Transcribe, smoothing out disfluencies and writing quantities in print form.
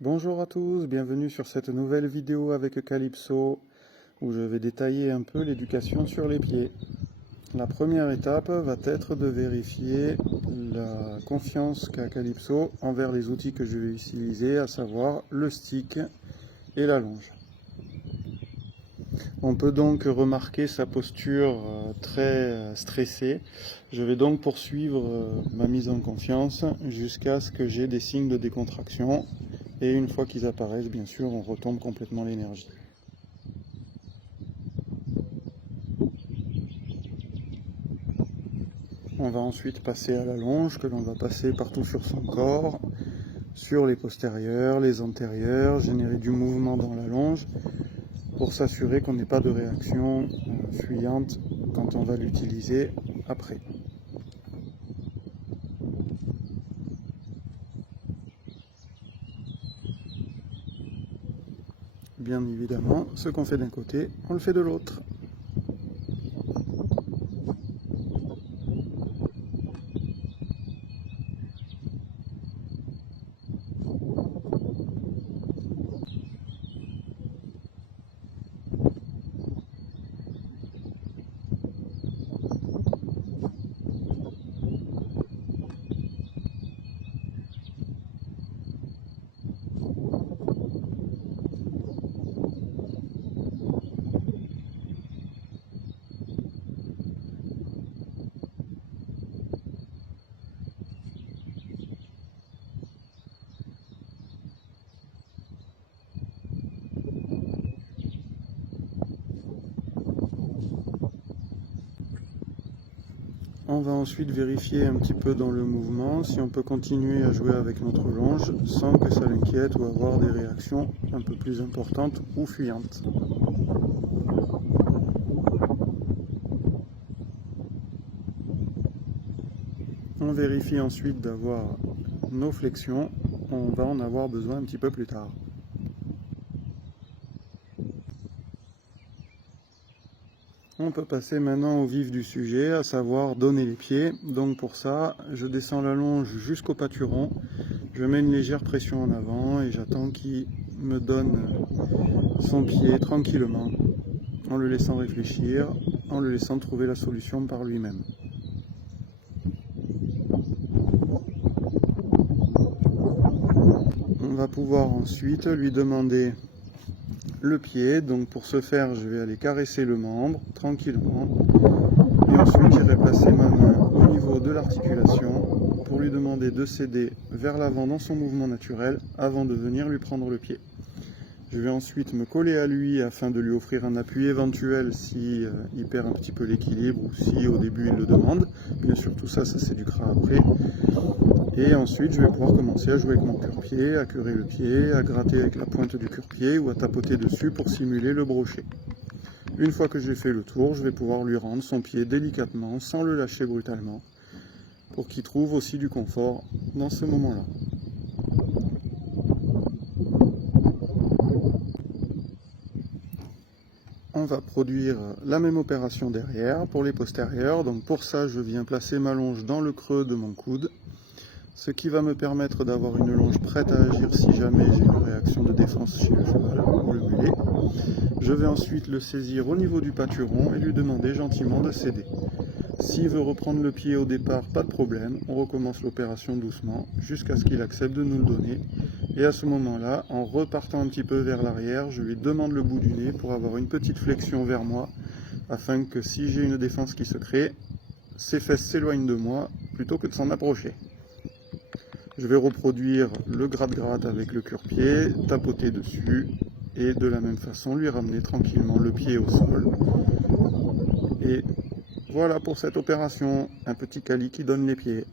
Bonjour à tous, bienvenue sur cette nouvelle vidéo avec Calypso où je vais détailler un peu l'éducation sur les pieds. La première étape va être de vérifier la confiance qu'a Calypso envers les outils que je vais utiliser, à savoir le stick et la longe. On peut donc remarquer sa posture très stressée. Je vais donc poursuivre ma mise en confiance jusqu'à ce que j'ai des signes de décontraction. Et une fois qu'ils apparaissent, bien sûr, on retombe complètement l'énergie. On va ensuite passer à la longe, que l'on va passer partout sur son corps, sur les postérieurs, les antérieurs, générer du mouvement dans la longe, pour s'assurer qu'on n'ait pas de réaction fuyante quand on va l'utiliser après. Bien évidemment, ce qu'on fait d'un côté, on le fait de l'autre. On va ensuite vérifier un petit peu dans le mouvement si on peut continuer à jouer avec notre longe sans que ça l'inquiète ou avoir des réactions un peu plus importantes ou fuyantes. On vérifie ensuite d'avoir nos flexions, on va en avoir besoin un petit peu plus tard. On peut passer maintenant au vif du sujet, à savoir donner les pieds. Donc pour ça, je descends la longe jusqu'au pâturon, je mets une légère pression en avant et j'attends qu'il me donne son pied tranquillement, en le laissant réfléchir, en le laissant trouver la solution par lui-même. On va pouvoir ensuite lui demander le pied, donc pour ce faire je vais aller caresser le membre tranquillement et ensuite j'irai placer ma main au niveau de l'articulation pour lui demander de céder vers l'avant dans son mouvement naturel avant de venir lui prendre le pied. Je vais ensuite me coller à lui afin de lui offrir un appui éventuel si il perd un petit peu l'équilibre ou si au début il le demande. Bien sûr tout ça, ça s'éduquera après. Et ensuite, je vais pouvoir commencer à jouer avec mon cure-pied, à curer le pied, à gratter avec la pointe du cure-pied ou à tapoter dessus pour simuler le brochet. Une fois que j'ai fait le tour, je vais pouvoir lui rendre son pied délicatement, sans le lâcher brutalement, pour qu'il trouve aussi du confort dans ce moment-là. On va produire la même opération derrière pour les postérieurs. Donc pour ça, je viens placer ma longe dans le creux de mon coude, ce qui va me permettre d'avoir une longe prête à agir si jamais j'ai une réaction de défense chez le cheval ou le mulet. Je vais ensuite le saisir au niveau du pâturon et lui demander gentiment de céder. S'il veut reprendre le pied au départ, pas de problème, on recommence l'opération doucement jusqu'à ce qu'il accepte de nous le donner. Et à ce moment-là, en repartant un petit peu vers l'arrière, je lui demande le bout du nez pour avoir une petite flexion vers moi, afin que si j'ai une défense qui se crée, ses fesses s'éloignent de moi plutôt que de s'en approcher. Je vais reproduire le gratte-gratte avec le cure-pied, tapoter dessus et de la même façon lui ramener tranquillement le pied au sol. Et voilà pour cette opération, un petit cali qui donne les pieds.